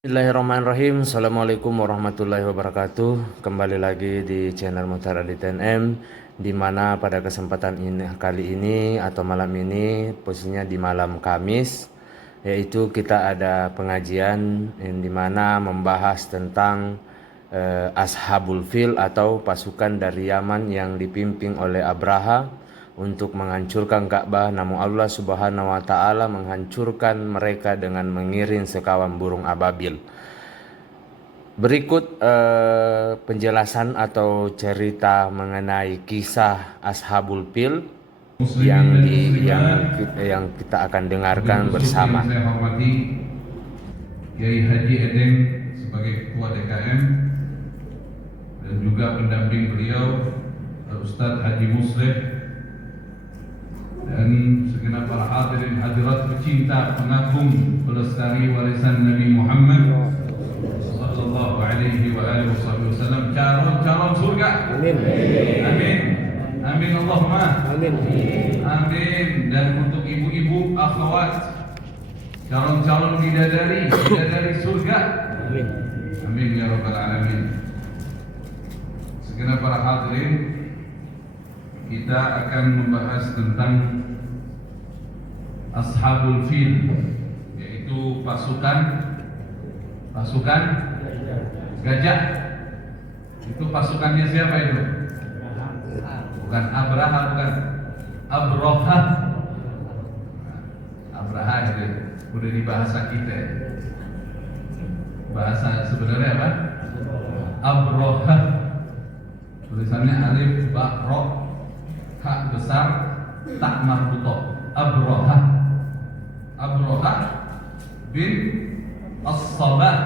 Bismillahirrahmanirrahim. Assalamualaikum warahmatullahi wabarakatuh. Kembali lagi di channel Muhtar Adi TNM, di mana pada kesempatan ini kali ini atau malam ini posisinya di malam Kamis, yaitu kita ada pengajian yang dimana membahas tentang Ashabul Fil atau pasukan dari Yaman yang dipimpin oleh Abraha untuk menghancurkan Ka'bah, namun Allah Subhanahu wa taala menghancurkan mereka dengan mengirim sekawan burung ababil. Berikut penjelasan atau cerita mengenai kisah Ashabul Fil yang kita akan dengarkan bersama. Yang saya hormati Kiai Haji Edem sebagai Ketua DKM dan juga pendamping beliau Ustadz Haji Musleh dan segenap para hadirin hadirat pecinta pengagum pelestari warisan Nabi Muhammad sallallahu alaihi wa alihi wasallam, calon surga. Amin. Amin. Amin Allahumma. Amin. Amin. Dan untuk ibu-ibu akhwat calon bidadari surga. Amin. Amin ya rabbal alamin. Segenap para hadirin, kita akan membahas tentang Ashabul Fil, yaitu pasukan gajah. Itu pasukannya siapa itu? Bukan Abraha, bukan Abroha. Abraha itu udah di bahasa kita. Bahasa sebenarnya apa? Abroha. Tulisannya alif ba ro, ha besar, tak marbuto. Abroha. Abroha bin As-Sabah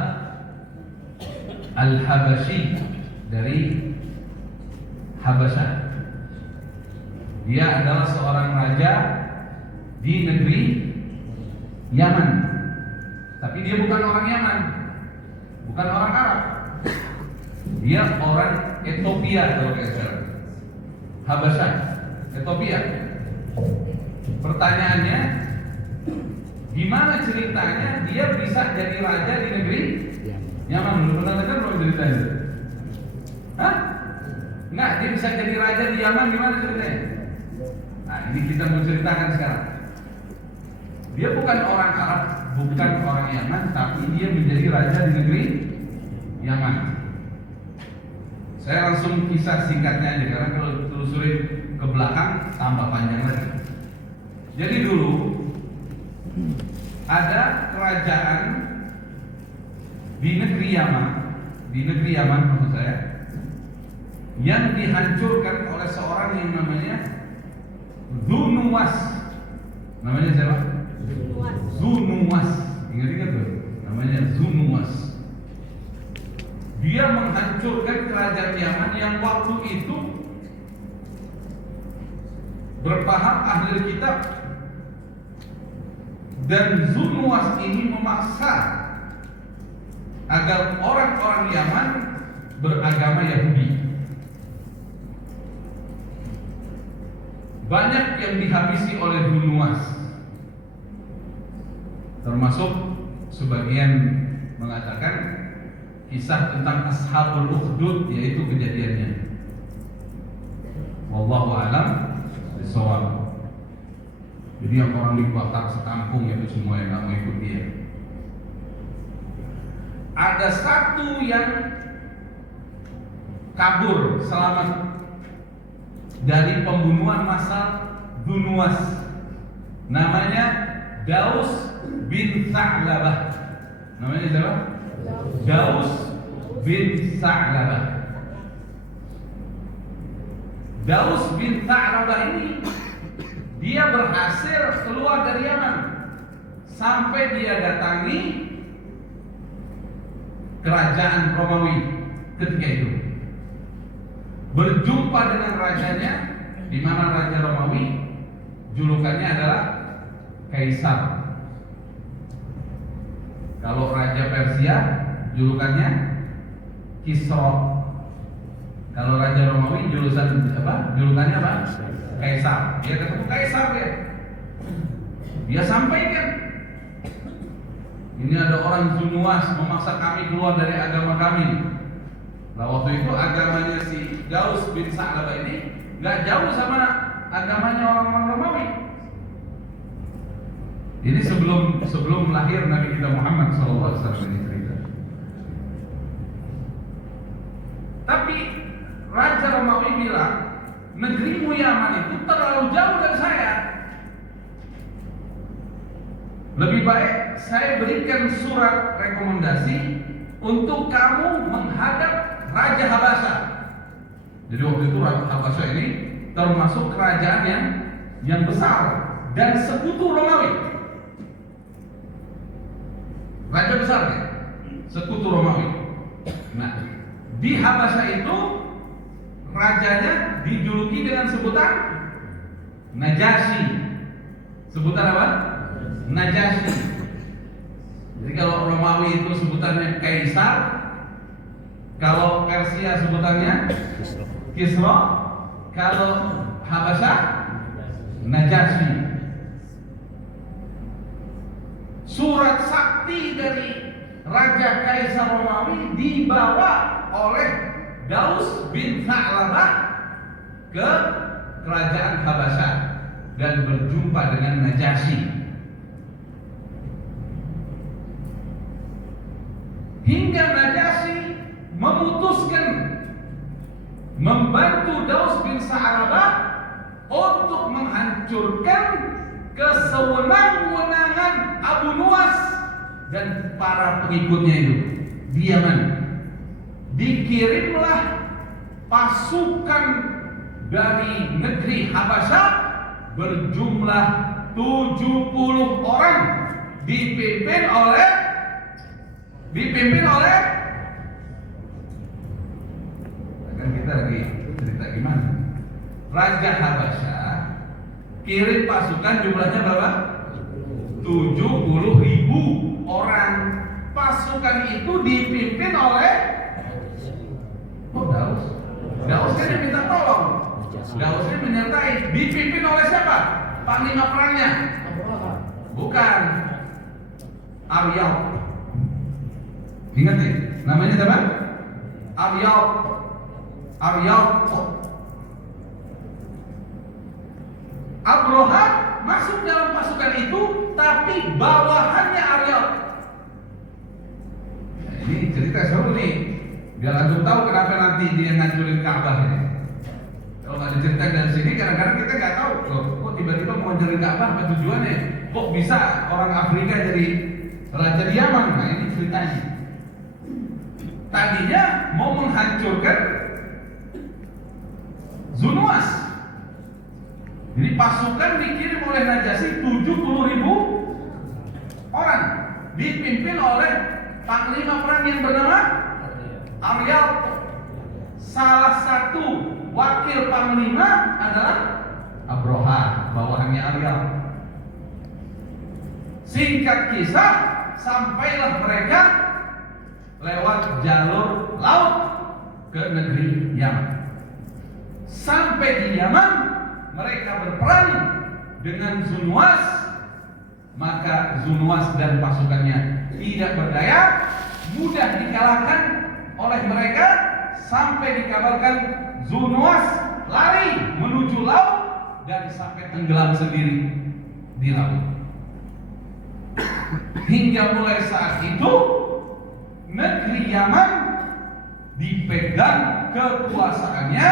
Al-Habashi dari Habasyah. Dia adalah seorang raja di negeri Yaman. Tapi dia bukan orang Yaman, bukan orang Arab. Dia orang Ethiopia kalau kayak sekarang. Habasyah, Ethiopia. Pertanyaannya, gimana ceritanya dia bisa jadi raja di negeri Yaman? Belum pernah dengar belum ceritanya? Hah? Enggak, dia bisa jadi raja di Yaman, gimana ceritanya? Nah, ini kita mau ceritakan sekarang. Dia bukan orang Arab, bukan orang Yaman, tapi dia menjadi raja di negeri Yaman. Saya langsung kisah singkatnya aja, karena kalau telusurin ke belakang tambah panjang lagi. Jadi dulu ada kerajaan di negeri Yaman maksud saya, yang dihancurkan oleh seorang yang namanya Zunuwas. Namanya siapa? Zunuwas. Ingat-ingat tuh, namanya Zunuwas. Dia menghancurkan kerajaan Yaman yang waktu itu berpaham ahli kitab, dan Zunuwas ini memaksa agar orang-orang Yaman beragama Yahudi. Banyak yang dihabisi oleh Zunuwas, termasuk sebagian mengatakan kisah tentang Ashabul Ukhdud, yaitu kejadiannya. Wallahu a'lam bishawab. Jadi yang orang dibakar sekampung itu semua yang nggak mau ikut dia. Ada satu yang kabur selamat dari pembunuhan massal Zunuwas. Namanya Daus bin Sa'labah. Namanya siapa? Daus bin Sa'labah. Daus bin Sa'labah ini dia berhasil keluar dari Yaman sampai dia datangi kerajaan Romawi ketika itu. Berjumpa dengan rajanya, di mana raja Romawi julukannya adalah Kaisar. Kalau raja Persia julukannya Kisra. Kalau raja Romawi julukannya apa? Kaisar. Dia ketemu Kaisar dia. Dia sampaikan Ini ada orang Zunuas memaksa kami keluar dari agama kami. Nah waktu itu agamanya si Daus bin Sa'labah ini nggak jauh sama agamanya orang-orang Romawi. Ini sebelum lahir Nabi kita Muhammad SAW ini cerita. Tapi Raja Romawi bilang, negerimu Yaman itu terlalu jauh dari saya. Lebih baik saya berikan surat rekomendasi untuk kamu menghadap Raja Habasha. Jadi waktu itu Raja Habasha ini termasuk kerajaan yang besar dan sekutu Romawi. Raja besarnya, sekutu Romawi. Nah, di Habasha itu rajanya dijuluki dengan sebutan Najasyi. Sebutan apa? Najasyi. Jadi kalau Romawi itu sebutannya Kaisar, kalau Persia sebutannya Kisra, kalau Habasha Najasyi. Surat sakti dari Raja Kaisar Romawi dibawa oleh Daus bin Sa'labah ke kerajaan Habasha dan berjumpa dengan Najasyi. Hingga Najasyi memutuskan membantu Daus bin Sa'labah untuk menghancurkan kesewenang-wenangan Abu Nuwas dan para pengikutnya itu di Yaman. Dikirimlah pasukan dari negeri Habasha berjumlah 70 orang dipimpin oleh kan kita lagi cerita gimana? Raja Habasha kirim pasukan jumlahnya berapa? 70.000 orang. Pasukan itu dipimpin oleh Daus. Daus kan yang minta tolong. Dausnya menyertai. Dipimpin oleh siapa? Panglima perangnya? Bukan. Aryab. Ingat nih, namanya siapa? Aryab. Abroha masuk dalam pasukan itu, tapi bawahannya Aryab. Nah, ini cerita seru nih, biar antum tahu kenapa nanti dia ngancurin Ka'bah ini. Kalau nggak diceritain dari sini, kadang-kadang kita nggak tahu, loh, kok tiba-tiba mau ngancurin Ka'bah, apa tujuannya? Kok bisa orang Afrika jadi raja di Yaman? Nah ini ceritanya. Tadinya mau menghancurkan Zunuas. Jadi pasukan dikirim oleh Najasyi 70.000 orang, dipimpin oleh panglima perang yang bernama Aryab. Salah satu wakil panglima adalah Abroha, bawahannya Aryab. Singkat kisah, sampailah mereka lewat jalur laut ke negeri Yaman. Sampai di Yaman, mereka berperang dengan Zunuas, maka Zunuas dan pasukannya tidak berdaya, mudah dikalahkan oleh mereka, sampai dikabarkan Zunuas lari menuju laut dan sampai tenggelam sendiri di laut. Hingga mulai saat itu negeri Yaman dipegang kekuasaannya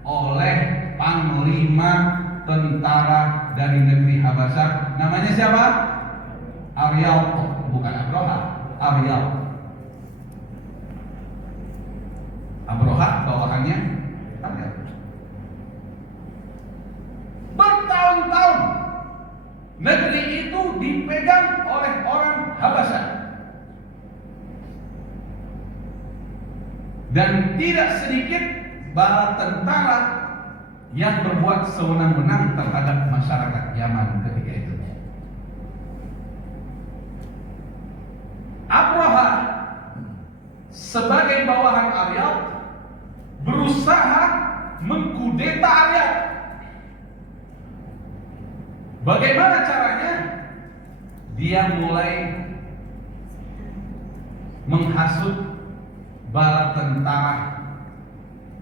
oleh panglima tentara dari negeri Habasha. Namanya siapa? Aryab, bukan Abroha. Aryab. Abroha bawahannya Aryab. Bertahun-tahun negeri itu dipegang oleh orang Habasha. Dan tidak sedikit bala tentara yang berbuat sewenang-wenang terhadap masyarakat Yaman ketika itu. Abroha sebagai bawahan Aryab berusaha mengkudeta Aryab. Bagaimana caranya? Dia mulai menghasut bala tentara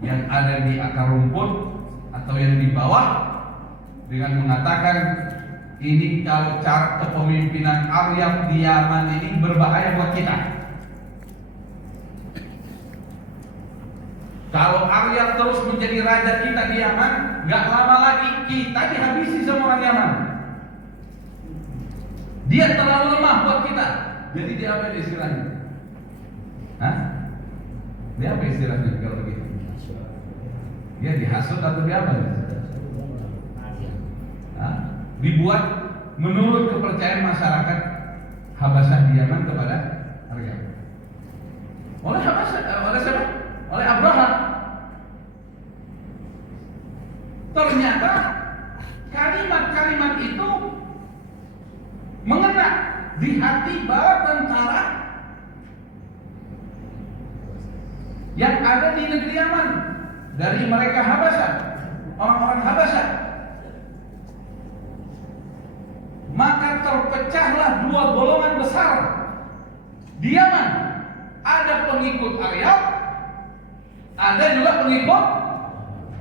yang ada di akar rumput atau yang di bawah dengan mengatakan ini kalau cara kepemimpinan Arya di Yaman ini berbahaya buat kita. Kalau Arya terus menjadi raja kita di Yaman, nggak lama lagi kita dihabisi sama orang Yaman. Dia terlalu lemah buat kita. Jadi dia apa istilahnya? Hah? Dia apa istilahnya kalau begitu? Dia dihasut atau dia apa? Hah? Dibuat menurut kepercayaan masyarakat Habasyah di Yaman kepada Arya. Oleh Habasyah, oleh siapa? Oleh Abraha. Ternyata kalimat-kalimat itu mengena di hati bala tentara yang ada di negeri Yaman dari mereka Habasyah, orang-orang Habasyah. Maka terpecahlah dua golongan besar di Yaman. Ada pengikut Arya, ada juga pengikut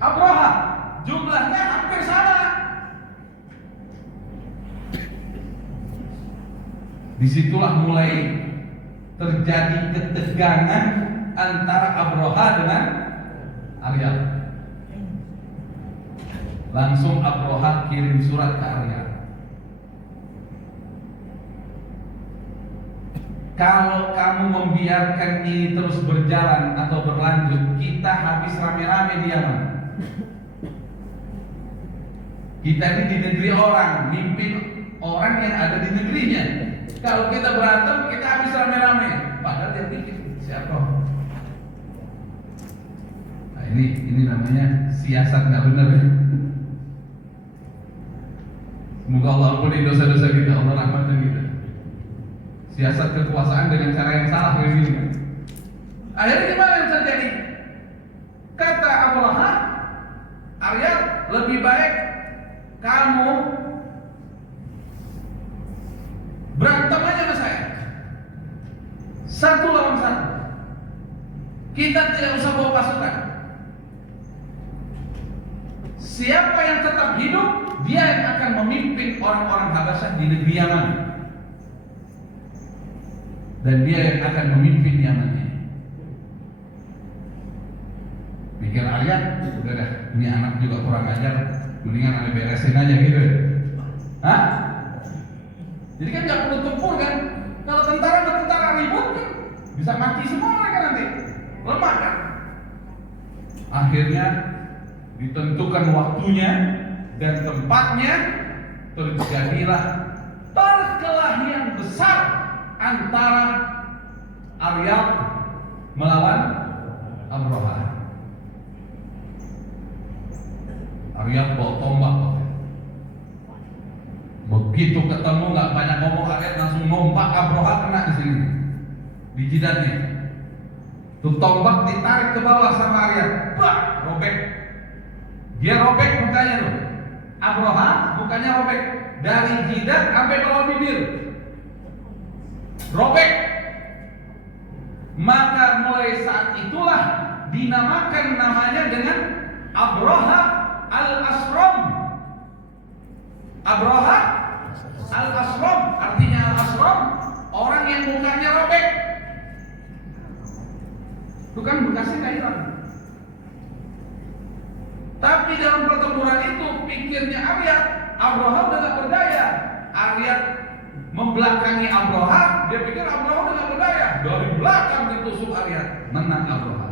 Abraha. Jumlahnya hampir sama. Disitulah mulai terjadi ketegangan antara Abraha dengan Arya. Langsung Abraha kirim surat ke Arya. Kalau kamu membiarkan ini terus berjalan atau berlanjut, kita habis rame-rame di Yaman. Kita ini di negeri orang, mimpin orang yang ada di negerinya. Kalau kita berantem, kita habis rame-rame. Padahal dia pikir siapa? Nah ini namanya siasat nggak benar ya. Semoga Allah ampuni dosa-dosa kita, Allah rahmatin kita. Siasat kekuasaan dengan cara yang salah kayak gini. Akhirnya gimana yang terjadi? Kata Abraha, Arya, lebih baik kamu berantem aja sama saya. Satu lawan satu. Kita tidak usah bawa pasukan. Siapa yang tetap hidup, dia yang akan memimpin orang-orang Habasyah di negeri Yaman. Dan dia yang akan memimpin Yaman ini. Pikir Arya, udah dah, ini anak juga kurang ajar, mendingan ane beresin aja gitu. Hah? Jadi kan nggak perlu tempur kan? Kalau tentara sama tentara ribut kan bisa mati semua mereka nanti. Lemah kan? Akhirnya ditentukan waktunya dan tempatnya, terjadilah perkelahian besar antara Arya melawan Abraha. Arya bawa tombak. Begitu ketemu nggak banyak ngomong, Arya langsung nompak Abraha, kena di sini, di jidatnya. Tuh tombak ditarik ke bawah sama Arya, bah, robek. Dia robek mukanya tuh. Abraha mukanya robek dari jidat sampai bawah bibir. Robek. Maka mulai saat itulah dinamakan namanya dengan Abraha al-Asram. Abraha al-Asram artinya al-Asram, orang yang mukanya robek. Itu kan bekasnya nggak hilang. Tapi dalam pertempuran itu pikirnya Arya, Abraha udah gak berdaya. Arya membelakangi Abraha, dia pikir Abraha udah gak berdaya. Dari belakang ditusuk Arya, menang Abraha.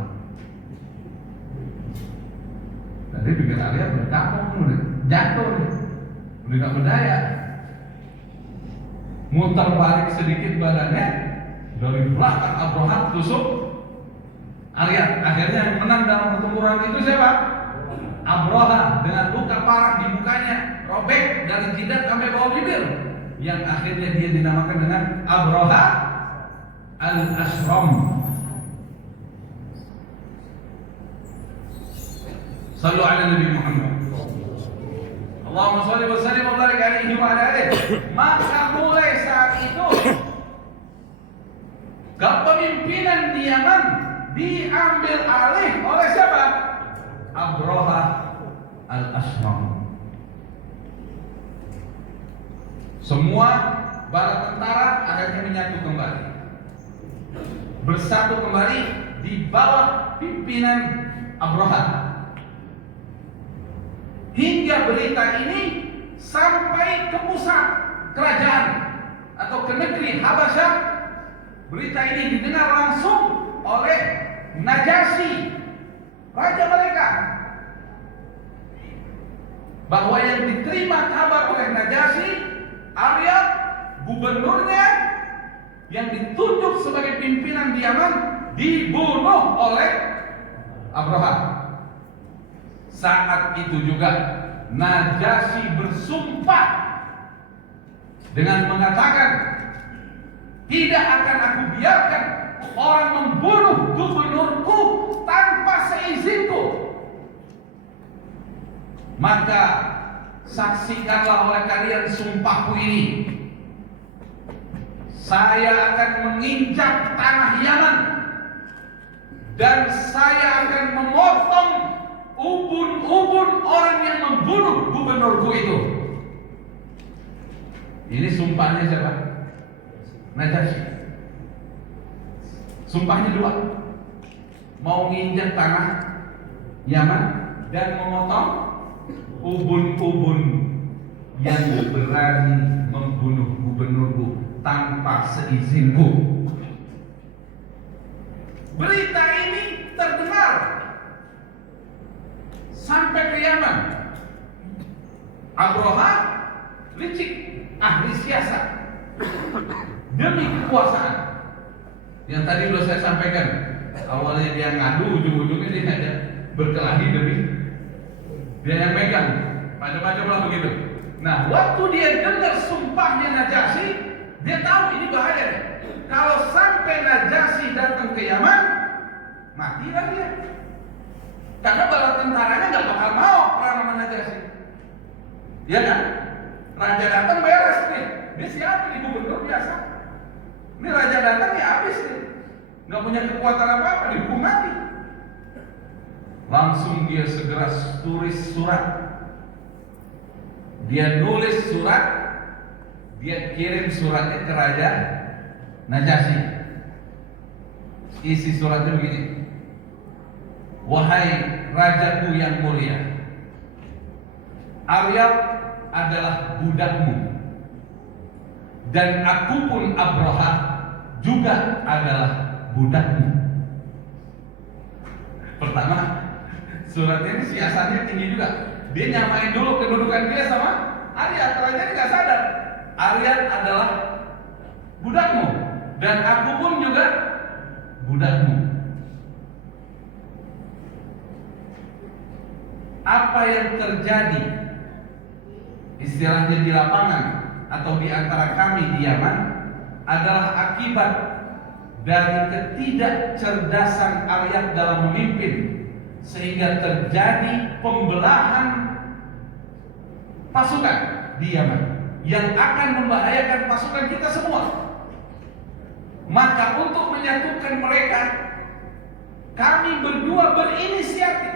Tadi pikir Arya udah kapok, jatuh, udah gak berdaya. Muter balik sedikit badannya, dari belakang Abraha tusuk Arya. Akhirnya yang menang dalam pertempuran itu siapa? Abraha dengan luka parah di mukanya, robek dari jidat sampai bawah bibir, yang akhirnya dia dinamakan dengan Abraha al-Asram. Sallu ala Nabi Muhammad. Allahumma shalli wa sallim wa barik alaihi wa ala alihi. Maka mulai saat itu Kepemimpinan di Yaman diambil alih oleh siapa? Abraha al-Ashram. Semua bala tentara akhirnya menyatu kembali, bersatu kembali di bawah pimpinan Abraha. Hingga berita ini sampai ke pusat kerajaan atau ke negeri Habasyah. Berita ini didengar langsung oleh Najasyi, raja mereka, bahwa yang diterima kabar oleh Najasyi, Aryab, gubernurnya yang ditunjuk sebagai pimpinan di Yaman, dibunuh oleh Abraha. Saat itu juga Najasyi bersumpah dengan mengatakan, tidak akan aku biarkan orang membunuh gubernurku tanpa seizinku. Maka saksikanlah oleh kalian sumpahku ini. Saya akan menginjak tanah Yaman, dan saya akan memotong ubun-ubun orang yang membunuh gubernurku itu. Ini sumpahnya siapa? Najasyi. Sumpahnya dua, mau menginjak tanah Yaman dan memotong ubun-ubun yang berani membunuh gubernurku tanpa seizinku. Berita ini terdengar sampai ke Yaman. Abraha licik, ahli siasat, demi kekuasaan. Yang tadi sudah saya sampaikan, awalnya dia ngadu, ujung-ujungnya dia ada berkelahi demi dia yang megang, macam-macam lah begitu. Nah, waktu dia dengar sumpahnya Najasyi, dia tahu ini bahaya deh. Kalau sampai Najasyi datang ke Yaman, matilah dia. Karena bala tentaranya nggak bakal mau perang sama Najasyi. Ya kan? Raja datang beres nih. Dia siapa nih, gubernur biasa. Ini raja datang ya habis nih. Nggak punya kekuatan apa-apa, dihukum mati. Langsung dia segera tulis surat. Dia nulis surat, dia kirim suratnya ke Raja Najasyi. Isi suratnya begini: wahai rajaku yang mulia, Aryab adalah budakmu, dan aku pun Abraha juga adalah budakmu. Pertama, suratnya ini siasatnya tinggi juga. Dia nyamain dulu kedudukan dia sama Aryab. Raja ini nggak sadar Aryab adalah budakmu dan aku pun juga budakmu. Apa yang terjadi istilahnya di lapangan atau di antara kami di Yaman adalah akibat dari ketidakcerdasan Aryab dalam memimpin, sehingga terjadi pembelahan pasukan di Yaman yang akan membahayakan pasukan kita semua. Maka untuk menyatukan mereka, kami berdua berinisiatif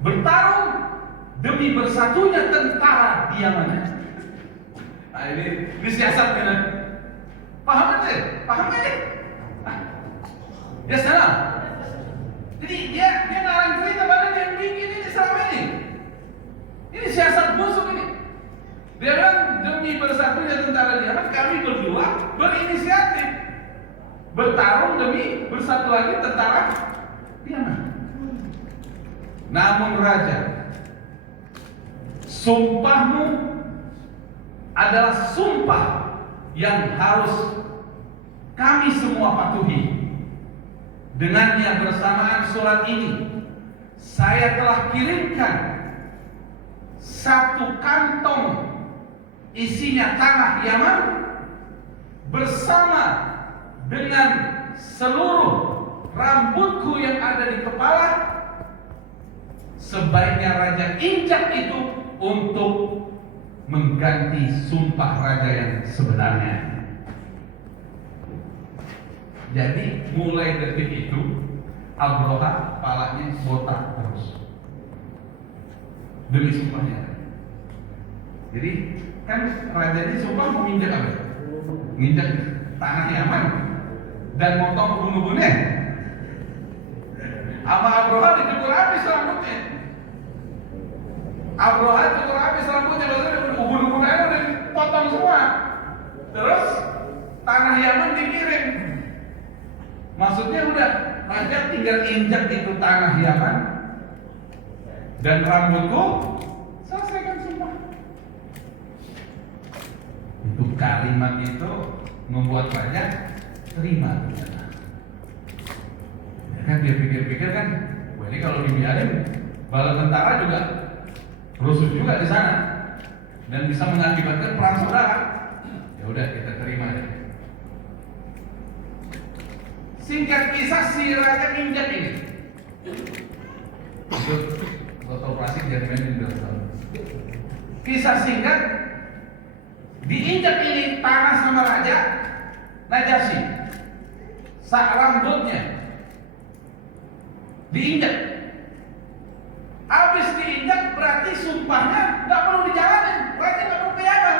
bertarung demi bersatunya tentara di Yaman. Nah, ini siasatnya. Paham aja? Paham aja? Ya salah. Jadi dia ngarang cerita pada dia yang bikin ini selama ini. Ini siasat busuk ini. Dia bilang demi bersatunya tentara di Yaman, kami berdua berinisiatif bertarung demi bersatu lagi tentara di Yaman. Namun raja, sumpahmu adalah sumpah yang harus kami semua patuhi. Dengannya bersamaan surat ini, saya telah kirimkan satu kantong isinya tanah Yaman bersama dengan seluruh rambutku yang ada di kepala. Sebaiknya raja injak itu untuk mengganti sumpah raja yang sebenarnya. Jadi mulai detik itu Abroha kepalanya botak terus demi sumpahnya. Jadi kan raja ini sumpah menginjak apa? Menginjak tanah Yaman dan motong bunuh-bunuhnya. Sama Abroha dicukur habis rambutnya. Abroha cukur habis rambutnya, maksudnya ubun-ubunnya udah dipotong semua. Terus tanah Yaman dikirim. Maksudnya udah raja tinggal injak itu tanah Yaman dan rambutku selesaikan sumpah. Itu kalimat itu membuat raja terima. Ya kan dia pikir-pikir kan, wah ini kalau dibiarin bala tentara juga rusuh juga di sana dan bisa mengakibatkan perang saudara. Ya udah kita terima deh. Singkat kisah si raja injak ini itu operasi kejadian di dalam. Kisah singkat, diinjak ini tanah sama raja Najasyi, sak rambutnya diinjak. Habis diinjak berarti sumpahnya nggak perlu dijalanin, raja nggak perlu ke Yaman.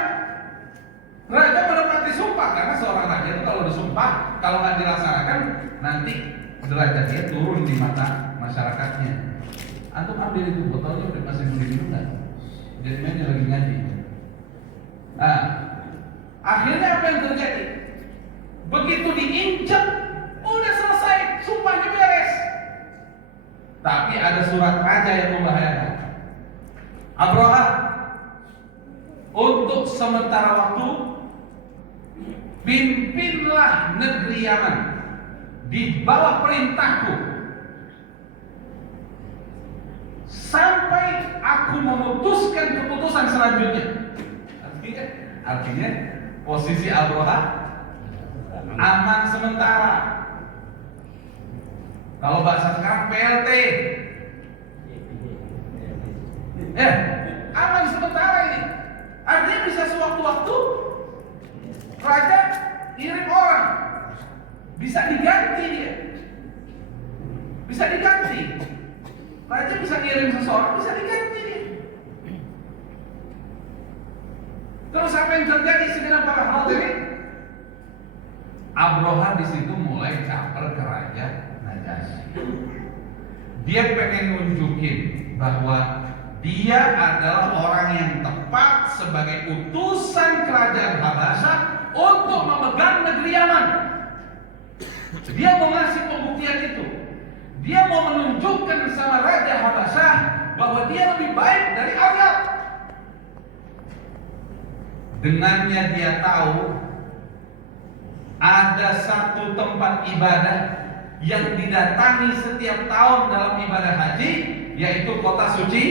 Raja menepati sumpah karena seorang raja itu kalau disumpah, kalau nggak dilaksanakan nanti derajat dia turun di mata masyarakatnya. Antum ambil itu botolnya udah masih boleh minum nggak? Jadi dia lagi ngaji. Nah, akhirnya apa yang terjadi? Begitu diinjak, udah selesai, sumpahnya beres. Tapi ada surat raja yang membahayakan. Abroha, untuk sementara waktu pimpinlah negeri Yaman di bawah perintahku sampai aku memutuskan keputusan selanjutnya. Artinya posisi Abroha aman sementara. Kalau bahasa sekarang PLT, aman sementara ini. Artinya bisa sewaktu-waktu raja kirim orang, bisa diganti dia, bisa diganti. Raja bisa kirim seseorang, bisa diganti dia. Terus apa yang terjadi segenap para hadirin? Abroha di situ mulai caper ke raja Najasyi. Dia pengen nunjukin bahwa dia adalah orang yang tepat sebagai utusan kerajaan Habasyah untuk memegang negeri Yaman. Dia mau ngasih pembuktian itu. Dia mau menunjukkan sama raja Habasyah bahwa dia lebih baik dari Aryab. Dengannya dia tahu ada satu tempat ibadah yang didatangi setiap tahun dalam ibadah haji, yaitu kota suci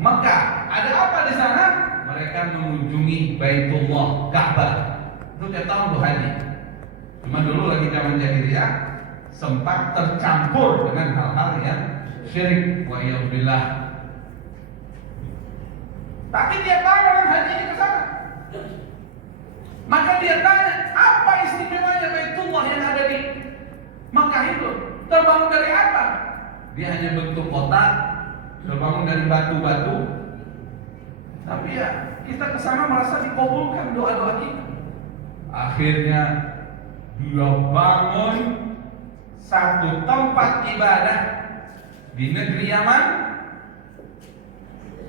Mekah. Ada apa di sana? Mereka mengunjungi Baitullah, Ka'bah. Itu tiap tahun tuh haji. Cuma dulu lagi zaman jahiliyah sempat tercampur dengan hal-hal yang syirik wa iyadillah. Tapi tiap tahun orang haji ke sana. Maka dia tanya, apa istimewanya Baitullah yang ada di Makkah itu? Terbangun dari apa? Dia hanya bentuk kotak, terbangun dari batu-batu. Tapi ya, kita kesana merasa dikabulkan doa-doa kita. Akhirnya dia bangun satu tempat ibadah di negeri Yaman,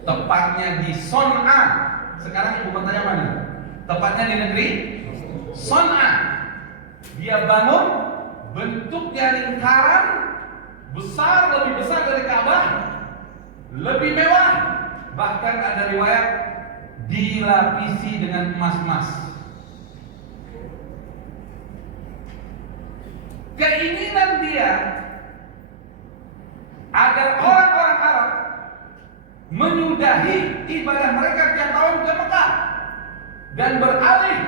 tepatnya di Son'a. Sekarang ibu kota Yaman ini. Tepatnya di negeri Son'a. Dia bangun, bentuknya lingkaran, besar, lebih besar dari Ka'bah, lebih mewah. Bahkan ada riwayat dilapisi dengan emas-emas. Keinginan dia agar orang-orang Arab menyudahi ibadah mereka tiap tahun ke Mekah dan beralih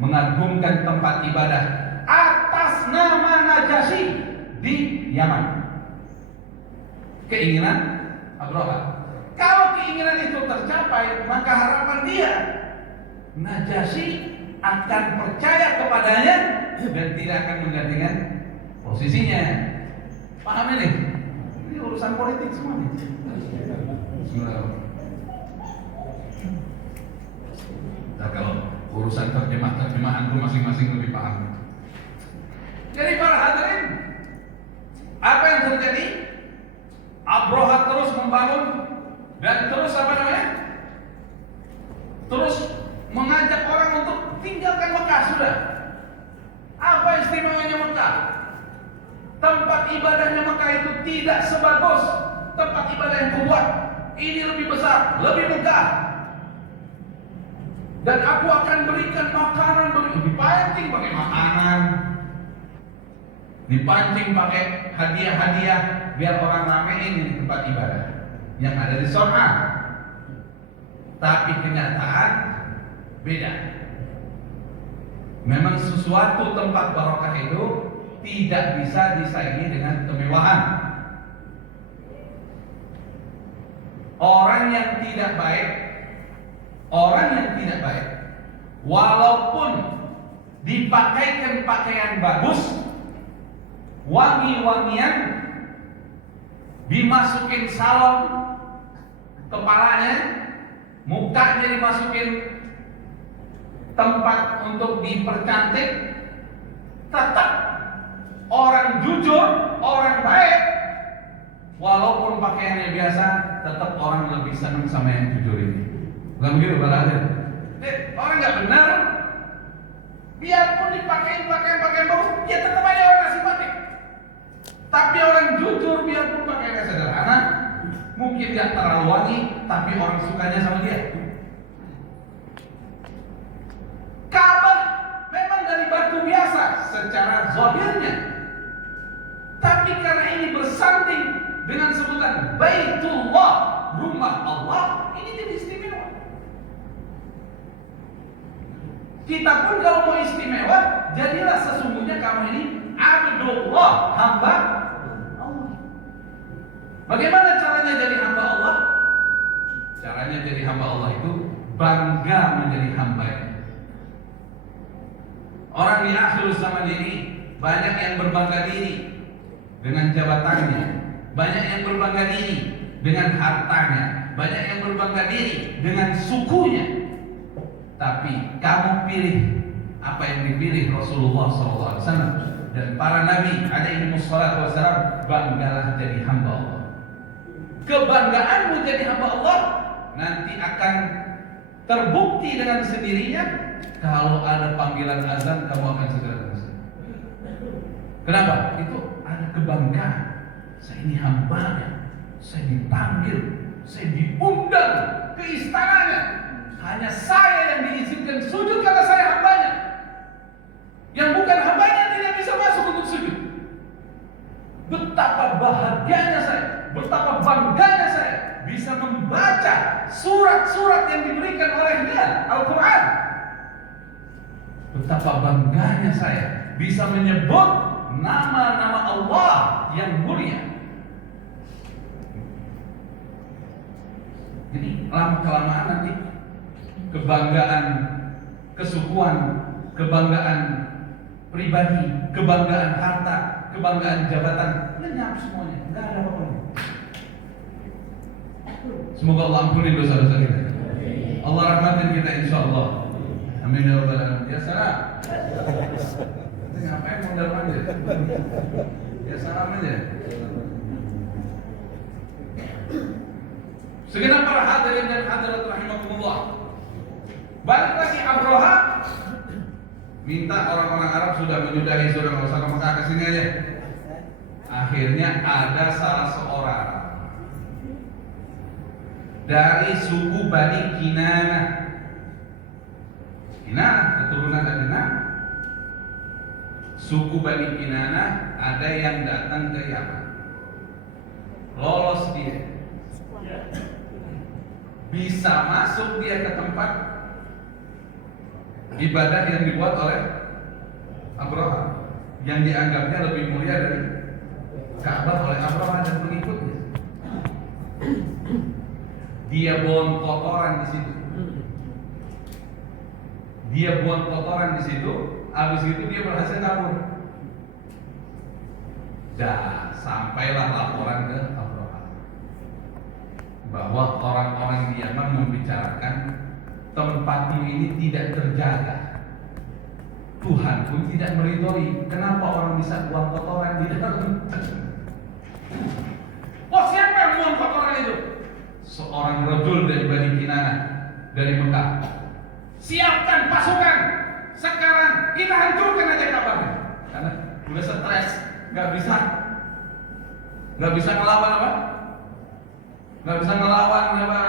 mengagungkan tempat ibadah atas nama Najasyi di Yaman. Keinginan Abroha. Kalau keinginan itu tercapai, maka harapan dia Najasyi akan percaya kepadanya dan tidak akan menggantikan posisinya. Paham ini? Ini urusan politik semua nih. Nah, kalau urusan terjemahan itu masing-masing lebih paham. Jadi para hadirin, apa yang terjadi? Abraha terus membangun dan terus apa namanya? Terus mengajak orang untuk tinggalkan Mekah sudah. Apa istimewanya Mekah? Tempat ibadahnya Mekah itu tidak sebagus tempat ibadah yang kau buat. Ini lebih besar, lebih megah. Dan aku akan berikan makanan, dipancing pakai makanan, dipancing pakai hadiah-hadiah biar orang ramein di tempat ibadah yang ada di Son'a. Tapi kenyataan beda. Memang sesuatu tempat barokah itu tidak bisa disaingi dengan kemewahan. Orang yang tidak baik, walaupun dipakaikan pakaian bagus, wangi-wangian, dimasukin salon kepalanya, mukanya dimasukin tempat untuk dipercantik, tetap orang jujur, orang baik, walaupun pakaiannya biasa, tetap orang lebih senang sama yang jujur ini. Bukan begitu, berarti orang nggak benar, biarpun dipakai pakaian bagus, ya tetap aja orang nggak simpatik. Tapi orang jujur, biarpun pakaiannya sederhana, mungkin nggak terlalu wangi, tapi orang sukanya sama dia. Ka'bah memang dari batu biasa secara zahirnya, tapi karena ini bersanding dengan sebutan Baitullah, rumah Allah, ini jadi istimewa. Kita pun kalau mau istimewa, jadilah sesungguhnya kamu ini Abdullah, hamba Allah. Bagaimana caranya jadi hamba Allah? Caranya jadi hamba Allah itu bangga menjadi hamba-Nya. Orang di akhir zaman ini banyak yang berbangga diri dengan jabatannya, banyak yang berbangga diri dengan hartanya, banyak yang berbangga diri dengan sukunya. Tapi kamu pilih apa yang dipilih Rasulullah SAW dan para nabi alaihi wassalatu wassalam, banggalah jadi hamba Allah. Kebanggaanmu jadi hamba Allah nanti akan terbukti dengan sendirinya. Kalau ada panggilan azan, kamu akan segera masuk. Kenapa? Itu ada kebanggaan. Saya ini hambanya, saya dipanggil, saya diundang ke istananya. Hanya saya yang diizinkan sujud karena saya hambanya. Yang bukan hambanya tidak bisa masuk untuk sujud. Betapa bahagianya saya, betapa bangganya saya bisa membaca surat-surat yang diberikan olehnya, Al-Quran. Betapa bangganya saya bisa menyebut nama-nama Allah yang mulia. Jadi lama-kelamaan nanti kebanggaan kesukuan, kebanggaan pribadi, kebanggaan harta, kebanggaan jabatan lenyap semuanya, nggak ada apa-apa. Semoga Allah ampuni dosa-dosa kita. Allah rahmatin kita insyaallah. Amin ya rabbal alamin. Ya salam. Ngapain modal aja? Ya salam aja. Segenap para hadirin dan hadirat rahimakumullah. Balik lagi Abraha minta orang-orang Arab sudah menyudahi, sudah nggak usah ke Mekah, kesini aja. Akhirnya ada salah seorang dari suku Bani Kinanah, keturunan Adnan. Suku Bani Kinanah ada yang datang ke Yaman. Lolos dia. Bisa masuk dia ke tempat ibadah yang dibuat oleh Abraha, yang dianggapnya lebih mulia dari Ka'bah oleh Abraha dan pengikutnya. Dia buang kotoran di situ. habis itu dia berhasil kabur. Dan sampailah laporan ke Abraha bahwa orang-orang di Yaman membicarakan tempatmu ini tidak terjaga. Tuhan pun tidak meridhoi. Kenapa orang bisa buang kotoran di dalam? Oh, siapa yang buang kotoran itu? Seorang rajul dari Bani Kinanah dari Mekah. Siapkan pasukan. Sekarang kita hancurkan aja kabarnya. Karena udah stres, nggak bisa ngelawan apa? Nggak bisa ngelawan apa?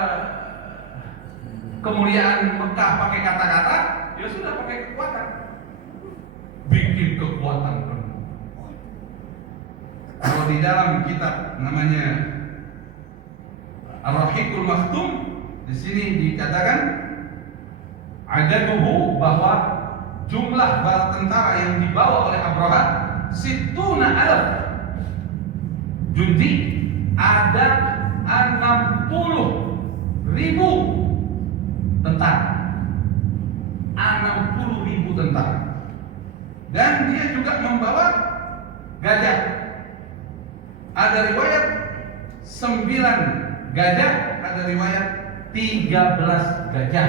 Kemuliaan Mekah pakai kata-kata, ya sudah pakai kekuatan. Bikin kekuatan penuh. Kalau di dalam kitab namanya Ar-Rahiqul Makhtum, di sini dikatakan adaduhu, bahwa jumlah bala tentara yang dibawa oleh Abraha situna alaf jundi, ada 60.000 tentara. 60.000 tentara. Dan dia juga membawa gajah. Ada riwayat 9 gajah, ada riwayat 13 gajah.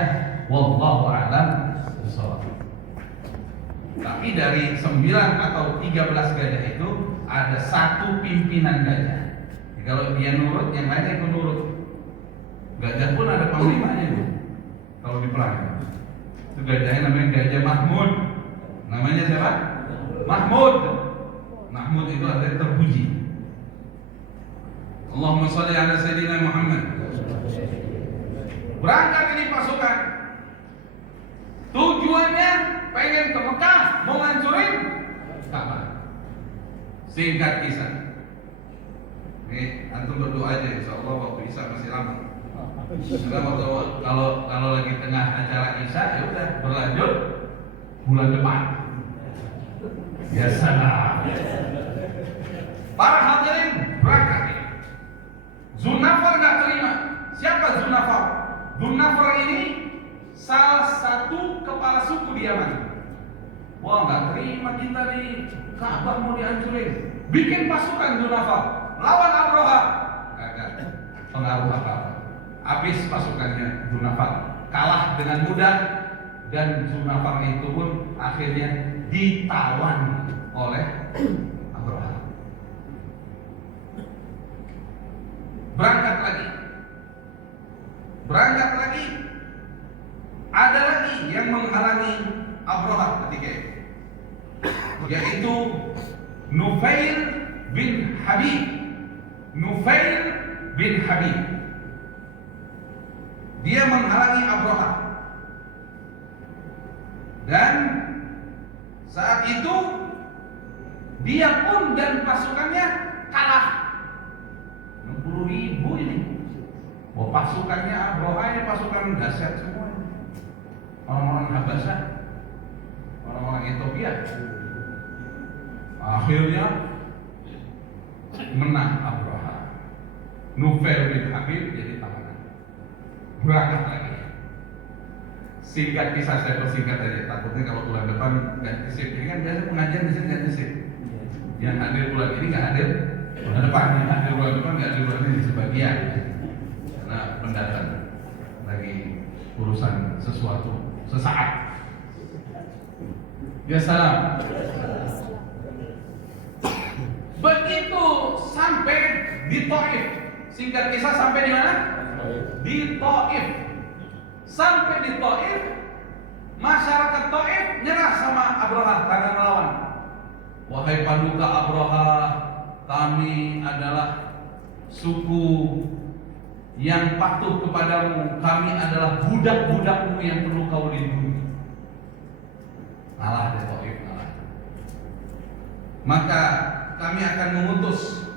Wallahu a'lam bishawab. Tapi dari 9 atau 13 gajah itu ada satu pimpinan gajah. Jadi kalau dia nurut, yang lainnya ikut nurut. Gajah pun ada panglimanya itu. Kalau di perang itu gajahnya namanya Gajah Mahmud. Namanya siapa? Mahmud. Mahmud itu artinya terpuji. Allahumma sholli ala sayyidina Muhammad. Berangkat ini pasukan. Tujuannya pengen ke Mekah, mau ngancurin Ka'bah. Singkat kisah. Nih, antum berdoa aja, insyaallah waktu Isya masih lama. Karena waktu kalau lagi tengah acara Isya, ya udah berlanjut bulan depan. Ya salam. Para hadirin berangkat. Zunafar nggak terima. Siapa Zunafar? Zunafar ini salah satu kepala suku di Yaman. Wah, nggak terima kita di Ka'bah mau dihancurin. Bikin pasukan Zunafar lawan Abraha. Gagal. Pengaruh apa-apa. Habis pasukannya Zunafar. Kalah dengan mudah. Dan Zunafar itu pun akhirnya ditawan oleh Abraha. Berangkat lagi. Ada lagi yang menghalangi Abraha ketika itu, yaitu Nufail bin Habib. Dia menghalangi Abraha. Dan saat itu dia pun dan pasukannya kalah. 60.000 ini. Wah, pasukannya Abraha ini pasukan dahsyat semua. Orang-orang Habasyah, orang-orang Ethiopia. Akhirnya menang Abraha. Nufail bin Habib jadi tawanan. Berangkat lagi. Singkat kisah saya persingkat aja. Takutnya kalau bulan depan ganti shift. Ini kan biasa pengajian di sini ganti shift. Yang hadir bulan ini nggak hadir bulan depan. Yang hadir bulan depan nggak hadir bulan ini sebagian. Karena mendatang lagi urusan sesuatu sesaat. Ya salam. Begitu sampai di Taif. Singkat kisah sampai di mana? Di Taif. Sampai di Taif, masyarakat Taif nyerah sama Abraha, kagak melawan. Wahai paduka Abraha, kami adalah suku yang patuh kepadamu. Kami adalah budak-budakmu yang perlu kau lindungi. Kalah di Taif, kalah. Maka kami akan mengutus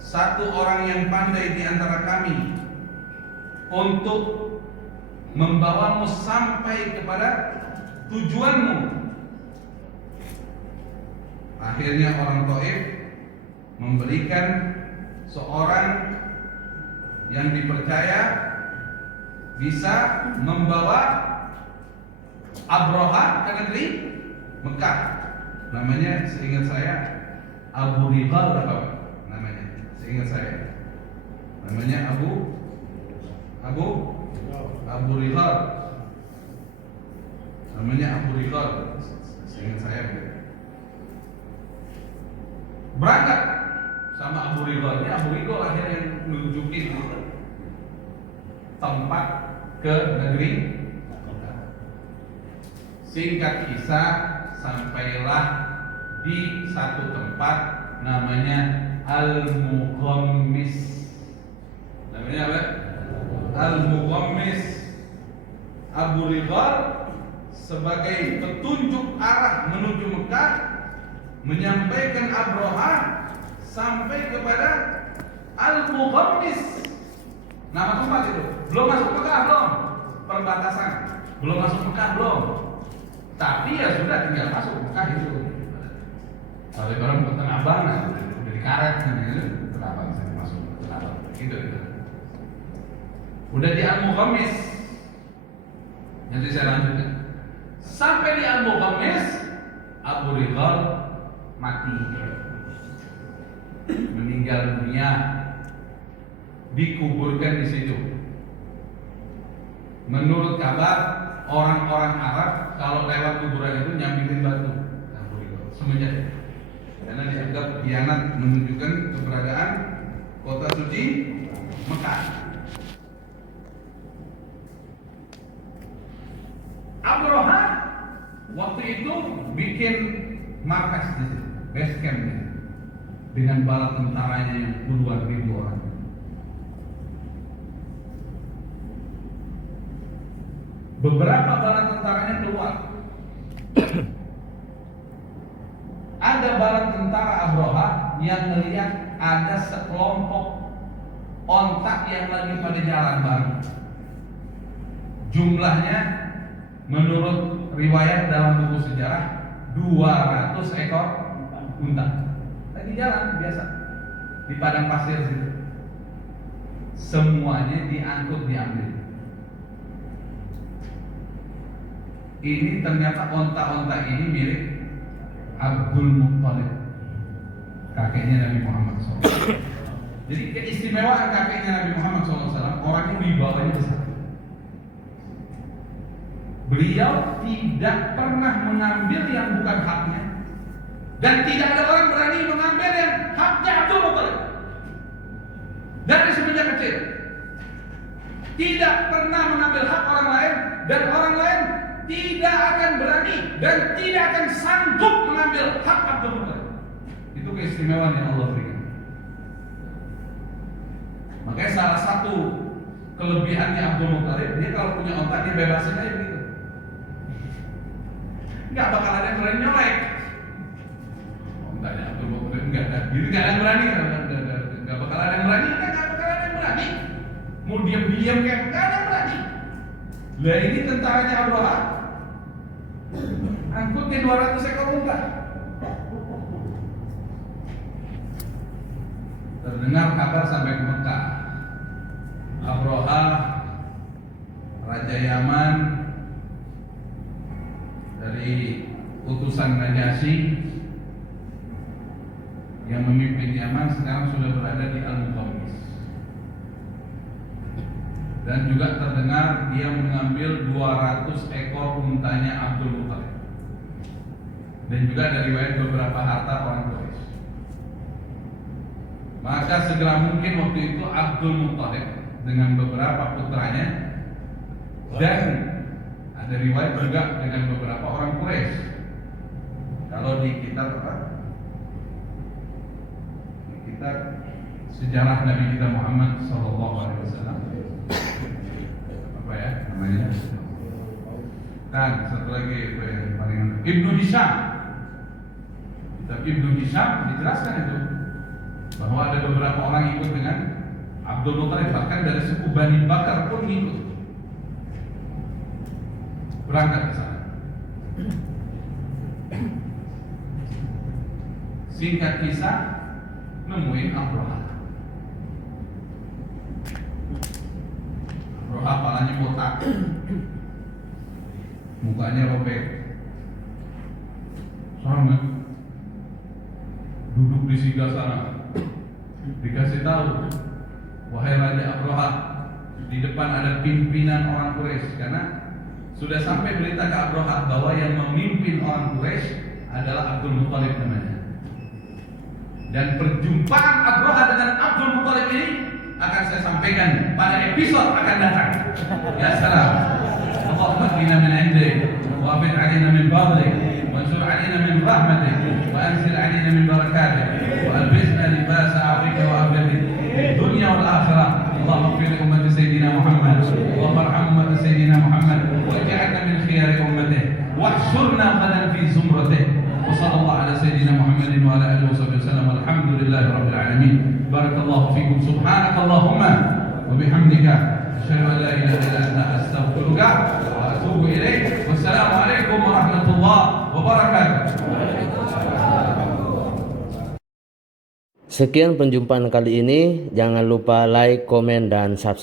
satu orang yang pandai di antara kami untuk membawamu sampai kepada tujuanmu. Akhirnya orang Taif memberikan seorang yang dipercaya bisa membawa Abraha ke negeri Mekah. Namanya seingat saya Abu Rigal apa namanya? Seingat saya namanya Abu Rigal. Namanya Abu Rigal. Seingat saya berangkat sama Abu Rigal. Ini Abu Rigal akhirnya yang nunjukin tempat ke negeri. Singkat kisah, sampailah di satu tempat namanya Al-Mughammis. Namanya apa? Al-Mughammis. Abu Rigal sebagai petunjuk arah menuju Mekah menyampaikan Abraha sampai kepada Al-Mughammis. Nama tempat itu. Belum masuk Mekah belum? Perbatasan. Belum masuk Mekah belum? Tapi ya sudah tinggal masuk Mekah itu. Kalau orang ke Tanah Abang, udah dikaret gitu. Kenapa bisa masuk ke Tanah Abang? Gitu. Udah di Al-Mughammis. Nanti saya lanjutkan. Sampai di Al-Mughammis, Abu Rigal mati, meninggal dunia, dikuburkan di situ. Menurut kabar orang-orang Arab kalau lewat kuburan itu nyambilin batu. Semenjak karena dianggap khianat menunjukkan keberadaan kota suci Mekah. Abraha waktu itu bikin markas di situ, base camp dengan bala tentaranya yang puluhan ribu orang. Beberapa bala tentaranya keluar. Ada bala tentara Abraha yang melihat ada sekelompok ontak yang lagi pada jalan bareng. Jumlahnya menurut riwayat dalam buku sejarah 200 ekor unta. Lagi jalan biasa di padang pasir situ. Semuanya diangkut diambil. Ini ternyata onta-onta ini milik Abdul Muttalib, kakeknya Nabi Muhammad SAW. Jadi keistimewaan kakeknya Nabi Muhammad SAW, orangnya wibawanya besar. Beliau tidak pernah mengambil yang bukan haknya, dan tidak ada orang berani mengambil yang haknya Abdul Muttalib. Dari semenjak kecil, tidak pernah mengambil hak orang lain, dan orang lain tidak akan berani dan tidak akan sanggup mengambil hak Abdul Muttalib. Itu keistimewaan yang Allah berikan. Makanya salah satu kelebihannya Abdul Muttalib, dia kalau punya ontak dia bebasin aja begitu. Nggak bakal ada yang berani nyolek. Ontaknya Abdul Muttalib nggak ada, jadi nggak ada yang berani, nggak bakal ada yang berani, nggak bakal ada yang berani. Mau diam-diam kayak nggak ada yang berani. Lah ini tentaranya Abraha angkutnya 200 ekor unta. Terdengar kabar sampai ke Mekah. Abraha, Raja Yaman dari utusan Najasyi yang memimpin Yaman sekarang sudah berada di Al-Mughammis. Dan juga terdengar dia mengambil 200 ekor untanya Abdul Muttalib. Dan juga dari riwayat beberapa harta orang Quraisy. Maka segera mungkin waktu itu Abdul Muttalib dengan beberapa putranya, dan ada riwayat juga dengan beberapa orang Quraisy. Kalau di kitab apa? Di kitab sejarah Nabi kita Muhammad SAW, apa ya namanya? Dan satu lagi yang paling Ibnu Hisham. Kitab Ibnu Hisham dijelaskan itu bahwa ada beberapa orang ikut dengan Abdul Muttalib, bahkan dari suku Bani Bakar pun ikut berangkat ke sana. Singkat kisah, nemuin Abraha. Abraha palanya botak, mukanya robek, Sama. Duduk di Sigasana, dikasih tahu, wahai Raja Abraha, di depan ada pimpinan orang Quraisy, karena sudah sampai berita ke Abraha bahwa yang memimpin orang Quraisy adalah Abdul Muthalib namanya. Dan perjumpaan Abraha dengan Abdul Muthalib ini akan saya sampaikan pada episode akan datang. Ya salam. Allahumma qina min indik, wa afid alaina min fadlik, wa ansur alaina min rahmatik, wa anzil alaina min barakatik, wa albisna libasa afika wa afyatik di dunya wal akhirah. Allahumma ighfir li ummati sayyidina Muhammad, Allahumma arham ummati sayyidina Muhammad, wa ij'alna min khiyari ummatihi, wahsyurna ghadan fi zumratihi. Wa sallallahu ala sayyidina Muhammadin wa ala alihi wa sahbihi wasallam. Alhamdulillahi rabbil alamin. Barakallahu fikum. Subhanakallahumma wa bihamdika asyhadu an la ilaha illa anta astaghfiruka wa atubu ilaik. Wassalamu alaikum warahmatullahi wabarakatuh. Sekian penjumpaan kali ini. Jangan lupa like, komen, dan subscribe.